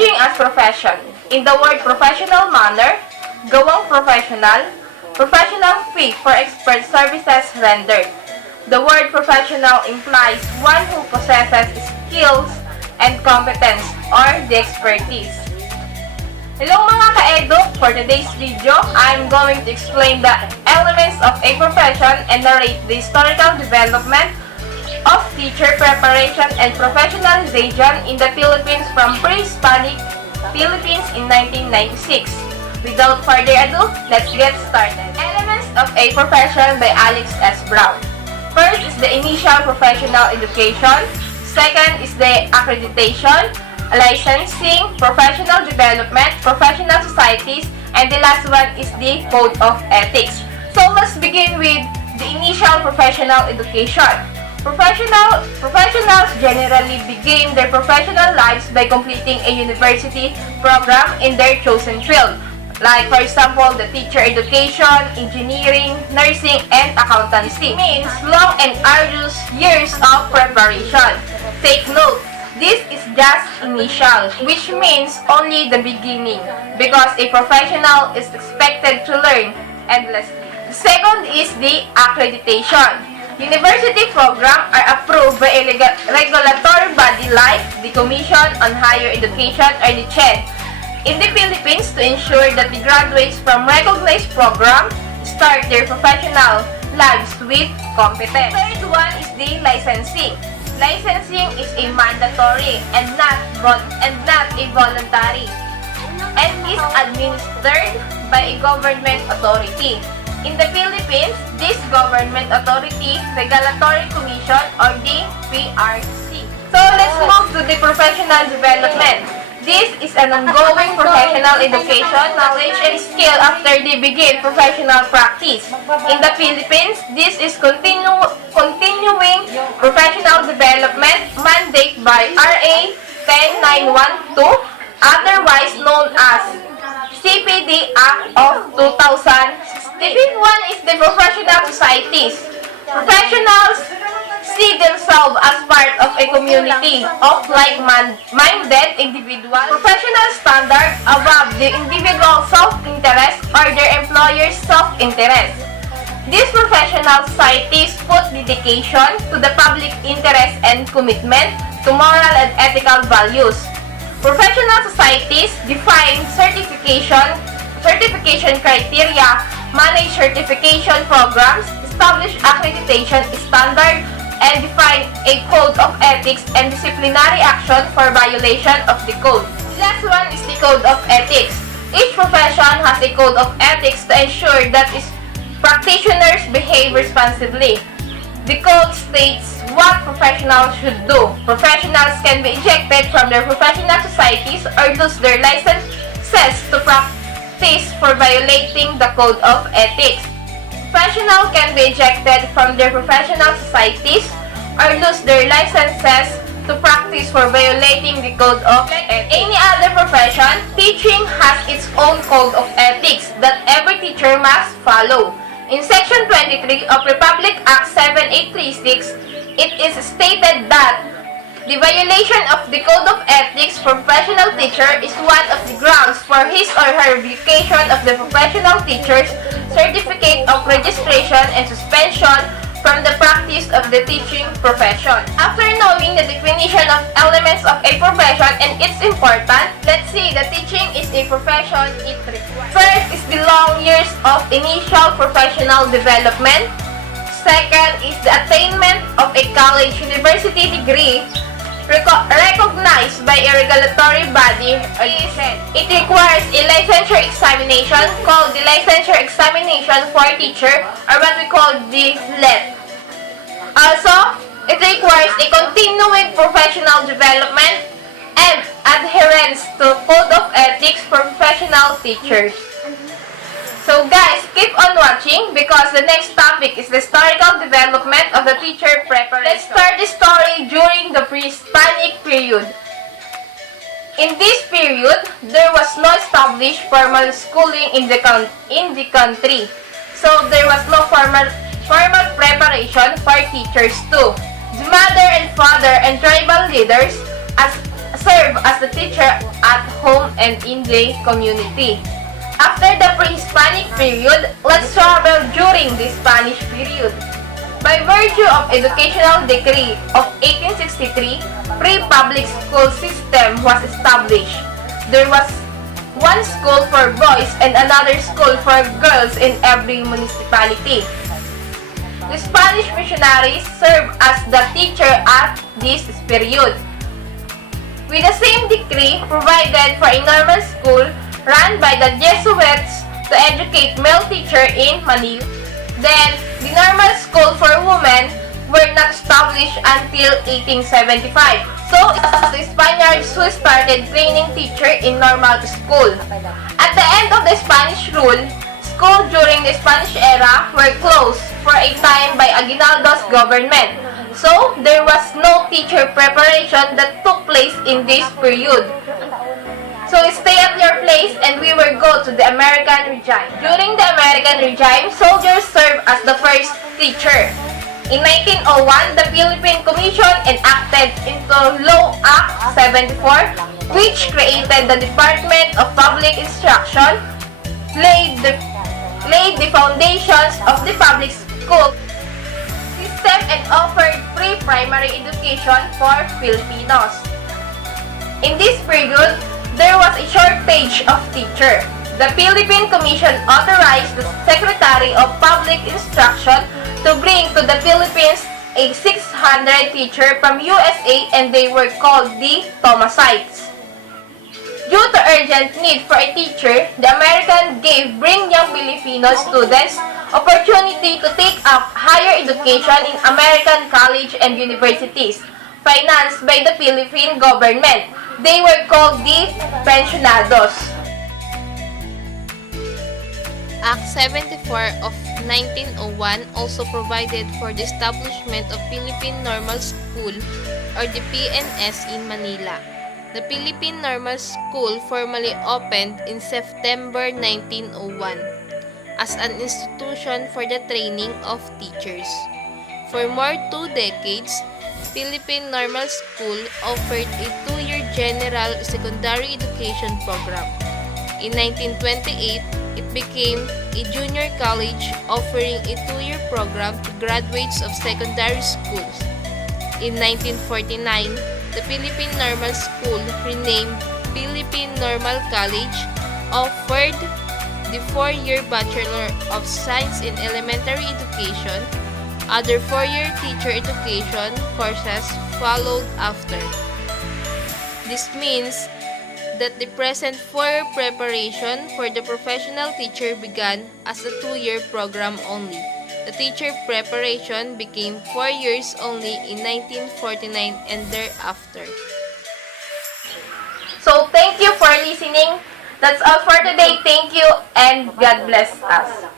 Teaching as profession. In the word professional manner, gawang professional, professional fee for expert services rendered. The word professional implies one who possesses skills and competence or the expertise. Hello mga ka-edu! For today's video, I'm going to explain the elements of a profession and narrate the historical development of teacher preparation and professionalization in the Philippines from pre-Hispanic Philippines in 1996. Without further ado, let's get started. Elements of a profession by Alex S. Brown. First is the initial professional education. Second is the accreditation, licensing, professional development, professional societies, and the last one is the code of ethics. So let's begin with the initial professional education. Professionals generally begin their professional lives by completing a university program in their chosen field. Like for example, the teacher education, engineering, nursing, and accountancy. Means long and arduous years of preparation. Take note, this is just initial, which means only the beginning, because a professional is expected to learn endlessly. The second is the accreditation. University programs are approved by a regulatory body like the Commission on Higher Education or the CHED in the Philippines to ensure that the graduates from recognized programs start their professional lives with competence. The third one is the licensing. Licensing is a mandatory and not a voluntary and is administered by a government authority. In the Philippines, this government authority, Regulatory Commission or the PRC. So let's move to the professional development. This is an ongoing professional education, knowledge, and skill after they begin professional practice. In the Philippines, this is continuing professional development mandate by RA 10912, otherwise known as CPD Act of 2016. The fifth one is the professional societies. Professionals see themselves as part of a community of like-minded individuals. Professional standards above the individual self-interest or their employer's self-interest. These professional societies put dedication to the public interest and commitment to moral and ethical values. Professional societies define certification criteria, manage certification programs, establish accreditation standard, and define a code of ethics and disciplinary action for violation of the code. The last one is the code of ethics. Each profession has a code of ethics to ensure that its practitioners behave responsibly. The code states what professionals should do. Professionals can be ejected from their professional societies or lose their licenses to practice for violating the code of ethics. Professionals can be ejected from their professional societies or lose their licenses to practice for violating the code of ethics. Any other profession, teaching has its own code of ethics that every teacher must follow. In Section 23 of Republic Act 7836, it is stated that the violation of the Code of Ethics for professional teacher is one of the grounds for his or her revocation of the professional teacher's certificate of registration and suspension from the practice of the teaching profession. After knowing the definition of elements of a profession and its importance, let's see the teaching is a profession it requires. First is the long years of initial professional development. Second is the attainment of a college university degree recognized by a regulatory body. It requires a licensure examination called the licensure examination for teacher or what we call the LET. Also, it requires a continuing professional development and adherence to code of ethics for professional teachers. So guys, keep on watching because the next topic is the historical development of the teacher preparation. Let's start the story during the pre-Hispanic period. In this period, there was no established formal schooling in the country. So there was no formal preparation for teachers too. The mother and father and tribal leaders, as serve as the teacher at home and in the community. After the pre-Hispanic period, let's travel during the Spanish period. By virtue of Educational Decree of 1863, pre-public school system was established. There was one school for boys and another school for girls in every municipality. The Spanish missionaries served as the teacher at this period. With the same decree provided for a normal school run by the Jesuits to educate male teacher in Manila. Then, the normal school for women were not established until 1875. So, it was the Spaniards who started training teacher in normal school. At the end of the Spanish rule, schools during the Spanish era were closed for a time by Aguinaldo's government. So, there was no teacher preparation that took place in this period. So, stay at your place and we will go to the American regime. During the American regime, soldiers served as the first teacher. In 1901, the Philippine Commission enacted into Law Act 74, which created the Department of Public Instruction, laid the foundations of the public school system and offered free primary education for Filipinos. In this period, there was a shortage of teachers. The Philippine Commission authorized the Secretary of Public Instruction to bring to the Philippines a 600 teacher from USA, and they were called the Thomasites. Due to urgent need for a teacher, the American gave bring young Filipino students opportunity to take up higher education in American college and universities, financed by the Philippine government. They were called the pensionados. Act 74 of 1901 also provided for the establishment of Philippine Normal School or the PNS in Manila. The Philippine Normal School formally opened in September 1901 as an institution for the training of teachers. For more 2 decades, Philippine Normal School offered a 2-year general secondary education program. In 1928, it became a junior college offering a 2-year program to graduates of secondary schools. In 1949, the Philippine Normal School, renamed Philippine Normal College, offered the 4-year Bachelor of Science in Elementary Education. Other 4-year teacher education courses followed after. This means that the present 4-year preparation for the professional teacher began as a 2-year program only. The teacher preparation became 4 years only in 1949 and thereafter. So, thank you for listening. That's all for today. Thank you and God bless us.